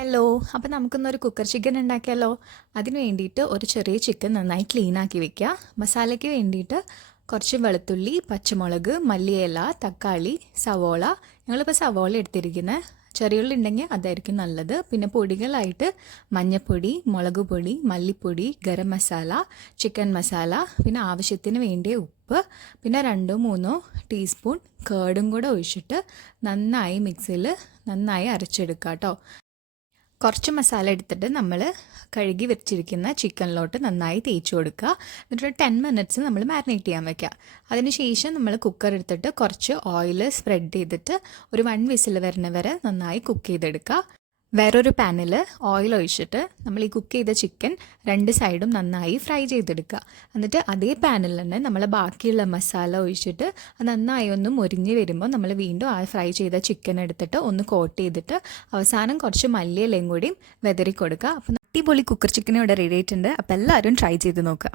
Hello. അപ്പോൾ നമുക്കിന്നൊരു cooker chicken ഉണ്ടാക്കിയാലോ? അതിന് വേണ്ടിയിട്ട് ഒരു ചെറിയ ചിക്കൻ നന്നായി ക്ലീൻ ആക്കി വെക്കുക. മസാലയ്ക്ക് വേണ്ടിയിട്ട് കുറച്ച് വെളുത്തുള്ളി, പച്ചമുളക്, മല്ലിയില, തക്കാളി, സവോള. ഞങ്ങളിപ്പോൾ സവോള എടുത്തിരിക്കുന്നത്. ചെറിയുള്ളി ഉണ്ടെങ്കിൽ അതായിരിക്കും നല്ലത്. പിന്നെ പൊടികളായിട്ട് മഞ്ഞൾപ്പൊടി, മുളക് പൊടി, മല്ലിപ്പൊടി, ഗരം മസാല, ചിക്കൻ മസാല, പിന്നെ ആവശ്യത്തിന് വേണ്ടിയ ഉപ്പ്, പിന്നെ 2-3 ടീസ്പൂൺ കേർഡും കൂടെ ഒഴിച്ചിട്ട് നന്നായി മിക്സിയിൽ നന്നായി അരച്ചെടുക്കുക കേട്ടോ. കുറച്ച് മസാല എടുത്തിട്ട് നമ്മൾ കഴുകി വെച്ചിരിക്കുന്ന ചിക്കനിലോട്ട് നന്നായി തേച്ച് കൊടുക്കുക. എന്നിട്ട് 10 മിനിറ്റ്സ് നമ്മൾ മാരിനേറ്റ് ചെയ്യാൻ വയ്ക്കുക. അതിനുശേഷം നമ്മൾ കുക്കർ എടുത്തിട്ട് കുറച്ച് ഓയിൽ സ്പ്രെഡ് ചെയ്തിട്ട് ഒരു 1 വിസിൽ വരുന്ന വരെ നന്നായി കുക്ക് ചെയ്തെടുക്കുക. വേറൊരു പാനിൽ ഓയിൽ ഒഴിച്ചിട്ട് നമ്മൾ ഈ കുക്ക് ചെയ്ത ചിക്കൻ 2 സൈഡും നന്നായി ഫ്രൈ ചെയ്തെടുക്കുക. എന്നിട്ട് അതേ പാനിൽ തന്നെ നമ്മൾ ബാക്കിയുള്ള മസാല ഒഴിച്ചിട്ട് അത് നന്നായി ഒന്ന് മൊരിഞ്ഞ് വരുമ്പോൾ നമ്മൾ വീണ്ടും ആ ഫ്രൈ ചെയ്ത ചിക്കൻ എടുത്തിട്ട് ഒന്ന് കോട്ട് ചെയ്തിട്ട് അവസാനം കുറച്ച് മല്ലിയിലയും കൂടിയും വെതറി കൊടുക്കുക. അപ്പം അടിപൊളി കുക്കർ ചിക്കൻ ഇവിടെ റെഡി ആയിട്ടുണ്ട്. അപ്പോൾ എല്ലാവരും ട്രൈ ചെയ്ത് നോക്കുക.